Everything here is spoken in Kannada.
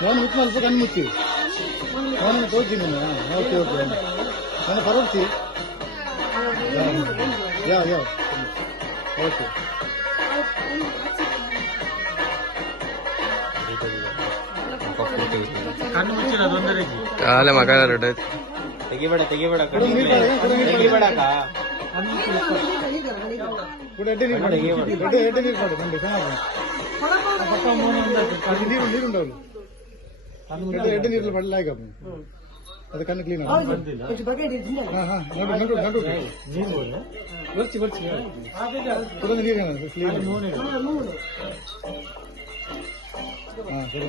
ನಾನು ಮಿತ್ ಸ್ವಲ್ಪ ಕಣ್ಮುಚ್ಚಿ ನಾನು ತೋರ್ತೀನಿ ಓಕೆ ಓಕೆ ನಾನು ಪರವರ್ತಿ ಯಾ ಯಾ ಓಕೆ ಕಣ್ಣು ಮುಚ್ಚಿಲ್ಲ ತೊಂದರೆ ಕಾಲೇ ಮಗ ತೆಗಿಬೇಡ ತೆಗಿಬೇಡ ತೆಗಿಬೇಡ ಕೂಡ ಎಡ್ಡೆ ನೀರು ಮಾಡಿ ಎಡ್ಡೆ ನೀರು ಮಾಡಿ ನಂಗೆ ನೀರು ನೀರುಂಡವಳು ಎಡ್ಡೆ ನೀರಲ್ಲಿ ಬಡಲಾಗ ಅದು ಕಣ್ಣು ಕ್ಲೀನ್ ನಡು ನಡು ಬರ್ಚಿ ಬರ್ಚಿ ಕುಡಿದ ನೀರು ಕ್ಲೀನ್ ಹಾಂ ಸರಿ